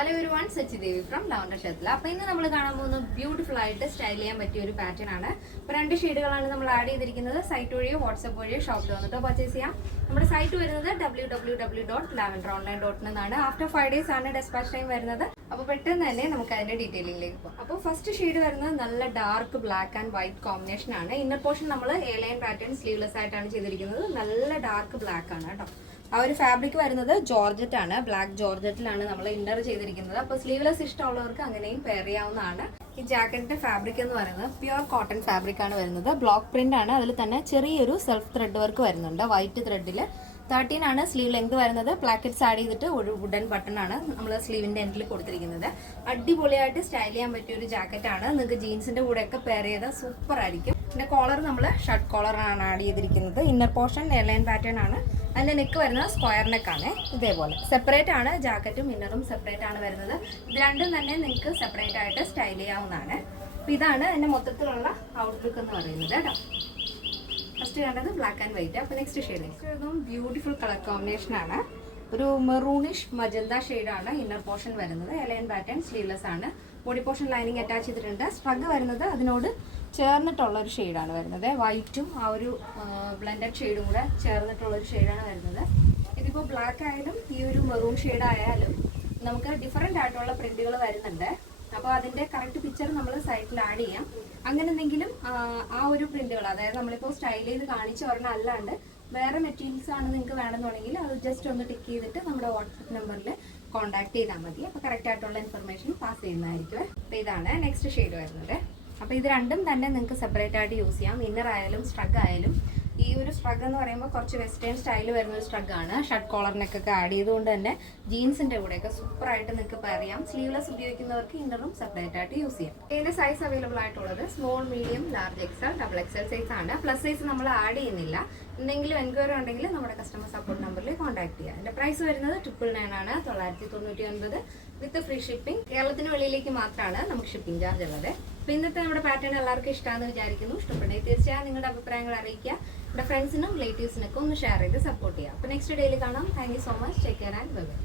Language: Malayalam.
Hello everyone, Sachi Devi from lavender ഷർട്ടിൽ. അപ്പോൾ ഇന്ന് നമ്മൾ കാണാൻ പോകുന്ന ബ്യൂട്ടിഫുൾ ആയിട്ട് സ്റ്റൈൽ ചെയ്യാൻ പറ്റിയ ഒരു പാറ്റേൺ ആണ്. അപ്പോൾ 2 ഷെയ്ഡുകളാണ് നമ്മൾ ആഡ് ചെയ്തിരിക്കുന്നത്. സൈറ്റ് വഴിയോ വാട്സ്ആപ്പ് വഴിയോ ഷോപ്പിൽ വന്നിട്ടോ പർച്ചേസ് ചെയ്യാം. നമ്മുടെ സൈറ്റ് വരുന്നത് www.lavenderonline.in എന്നാണ്. ആഫ്റ്റർ 5 days ആണ് ഡെസ്പാച്ച് ടൈം വരുന്നത്. അപ്പോൾ പെട്ടെന്ന് തന്നെ നമുക്ക് അതിന്റെ ഡീറ്റെയിലിംഗിലേക്ക് പോകാം. അപ്പോൾ ഫസ്റ്റ് ഷെയ്ഡ് വരുന്നത് നല്ല dark black and white combination ആണ്. ഇന്നർ പോർഷൻ നമ്മൾ എ ലൈൻ പാറ്റേൺ സ്ലീവ്ലെസ് ആയിട്ടാണ് ചെയ്തിരിക്കുന്നത്. നല്ല ഡാർക്ക് ബ്ലാക്ക് ആണ് കേട്ടോ. ആ ഒരു ഫാബ്രിക് വരുന്നത് ജോർജറ്റ് ആണ്. ബ്ലാക്ക് ജോർജറ്റിലാണ് നമ്മൾ ഇന്നർ ചെയ്തിരിക്കുന്നത്. അപ്പോൾ സ്ലീവ്ലെസ് ഇഷ്ടമുള്ളവർക്ക് അങ്ങനെയും പെയർ ചെയ്യാവുന്നതാണ്. ഈ ജാക്കറ്റിന്റെ ഫാബ്രിക് എന്ന് പറയുന്നത് പ്യുർ കോട്ടൺ ഫാബ്രിക് ആണ് വരുന്നത്. ബ്ലോക്ക് പ്രിന്റ് ആണ്. അതിൽ തന്നെ ചെറിയൊരു സെൽഫ് ത്രെഡ് വർക്ക് വരുന്നുണ്ട്. വൈറ്റ് ത്രെഡിൽ 13 ആണ് സ്ലീവ് ലെങ്ത് വരുന്നത്. പ്ലാക്കറ്റ്സ് ആഡ് ചെയ്തിട്ട് ഒരു വുഡൻ ബട്ടൺ ആണ് നമ്മൾ സ്ലീവിന്റെ എൻഡിൽ കൊടുത്തിരിക്കുന്നത്. അടിപൊളിയായിട്ട് സ്റ്റൈൽ ചെയ്യാൻ പറ്റിയ ഒരു ജാക്കറ്റ് ആണ്. നിങ്ങൾക്ക് ജീൻസിന്റെ കൂടെ ഒക്കെ പെയർ ചെയ്താൽ സൂപ്പർ ആയിരിക്കും. പിന്നെ കോളർ നമ്മൾ ഷർട്ട് കോളർ ആണ് ആഡ് ചെയ്തിരിക്കുന്നത്. ഇന്നർ പോർഷൻ എയർലൈൻ പാറ്റേൺ ആണ്. അതിന്റെ നെക്ക് വരുന്നത് സ്ക്വയർ നെക്ക് ആണ്. ഇതേപോലെ സെപ്പറേറ്റ് ആണ്. ജാക്കറ്റും ഇന്നറും സെപ്പറേറ്റ് ആണ് വരുന്നത്. ഇത് രണ്ടും തന്നെ നിങ്ങൾക്ക് സെപ്പറേറ്റ് ആയിട്ട് സ്റ്റൈൽ ചെയ്യാവുന്നതാണ്. അപ്പോൾ ഇതാണ് എൻ്റെ മൊത്തത്തിലുള്ള ഔട്ട്ലുക്ക് എന്ന് പറയുന്നത് കേട്ടോ. ഫസ്റ്റ് കണ്ടത് ബ്ലാക്ക് ആൻഡ് വൈറ്റ്. അപ്പോൾ next shade beautiful colour combination ആണ്. ഒരു മെറൂണിഷ് മജന്ത ഷെയ്ഡാണ് ഇന്നർ പോർഷൻ വരുന്നത്. എലൈൻ പാറ്റേൺ സ്ലീവ്ലെസ് ആണ്. ബോഡി പോർഷൻ ലൈനിങ് അറ്റാച്ച് ചെയ്തിട്ടുണ്ട്. സ്ട്രഗ് വരുന്നത് അതിനോട് ചേർന്നിട്ടുള്ള ഒരു ഷെയ്ഡാണ് വരുന്നത്. വൈറ്റും ആ ഒരു ബ്ലെൻഡഡ് ഷെയ്ഡും കൂടെ ചേർന്നിട്ടുള്ള ഒരു ഷെയ്ഡാണ് വരുന്നത്. ഇതിപ്പോൾ ബ്ലാക്ക് ആയാലും ഈ ഒരു മെറൂൺ ഷെയ്ഡ് ആയാലും നമുക്ക് ഡിഫറെൻ്റ് ആയിട്ടുള്ള പ്രിന്റുകൾ വരുന്നുണ്ട്. അപ്പോൾ അതിൻ്റെ കറക്റ്റ് പിക്ചർ നമ്മൾ സൈറ്റിൽ ആഡ് ചെയ്യാം. അങ്ങനെ എന്തെങ്കിലും ആ ഒരു പ്രിന്റുകൾ, അതായത് നമ്മളിപ്പോൾ സ്റ്റൈൽ ചെയ്ത് കാണിച്ച ഒരെണ്ണം അല്ലാണ്ട് വേറെ മെറ്റീരിയൽസ് ആണ് നിങ്ങൾക്ക് വേണമെന്നുണ്ടെങ്കിൽ അത് ജസ്റ്റ് ഒന്ന് ടിക്ക് ചെയ്തിട്ട് നമ്മുടെ വാട്സപ്പ് നമ്പറിൽ കോൺടാക്ട് ചെയ്താൽ മതി. അപ്പോൾ കറക്റ്റ് ആയിട്ടുള്ള ഇൻഫർമേഷൻ പാസ് ചെയ്യുന്നതായിരിക്കും. അപ്പോൾ ഇതാണ് നെക്സ്റ്റ് ഷെയ്ഡ് വരുന്നത്. അപ്പോൾ ഇത് രണ്ടും തന്നെ നിങ്ങൾക്ക് സെപ്പറേറ്റ് ആയിട്ട് യൂസ് ചെയ്യാം. ഇന്നർ ആയാലും സ്ട്രഗ് ആയാലും. ഈ ഒരു സ്ട്രഗ് എന്ന് പറയുമ്പോൾ കുറച്ച് വെസ്റ്റേൺ സ്റ്റൈൽ വരുന്ന ഒരു സ്ട്രഗ് ആണ്. ഷർട്ട് കോളറിനൊക്കെ ആഡ് ചെയ്തുകൊണ്ട് തന്നെ ജീൻസിന്റെ കൂടെയൊക്കെ സൂപ്പറായിട്ട് നിങ്ങൾക്ക് പെയർ ചെയ്യാം. സ്ലീവ്ലെസ് ഉപയോഗിക്കുന്നവർക്ക് ഇന്നറും സെപ്പറേറ്റ് ആയിട്ട് യൂസ് ചെയ്യാം. ഇതിന്റെ സൈസ് അവൈലബിൾ ആയിട്ടുള്ളത് small, medium, large XL, double XL size ആണ്. പ്ലസ് സൈസ് നമ്മൾ ആഡ് ചെയ്യുന്നില്ല. എന്തെങ്കിലും എൻക്വയറി ഉണ്ടെങ്കിൽ നമ്മുടെ കസ്റ്റമർ സപ്പോർട്ട് നമ്പറിൽ കോൺടാക്ട് ചെയ്യാം. എൻ്റെ പ്രൈസ് വരുന്നത് 999 ആണ്, 999 വിത്ത് ഫ്രീ ഷിപ്പിംഗ്. കേരളത്തിന് വെളിയിലേക്ക് മാത്രമാണ് നമുക്ക് ഷിപ്പിംഗ് ചാർജ് ഉള്ളത്. അപ്പോൾ ഇന്നത്തെ നമ്മുടെ പാറ്റേൺ എല്ലാവർക്കും ഇഷ്ടമാണെന്ന് വിചാരിക്കുന്നു. ഇഷ്ടപ്പെട്ടെങ്കിൽ തീർച്ചയായും നിങ്ങളുടെ അഭിപ്രായങ്ങൾ അറിയിക്കുക. നമ്മുടെ ഫ്രണ്ട്സിനും റിലേറ്റീവ്സിനൊക്കെ ഒന്ന് ഷെയർ ചെയ്ത് സപ്പോർട്ട് ചെയ്യാം. അപ്പോൾ നെക്സ്റ്റ് ഡേയിൽ കാണാം. Thank you so much. Take care and bye bye.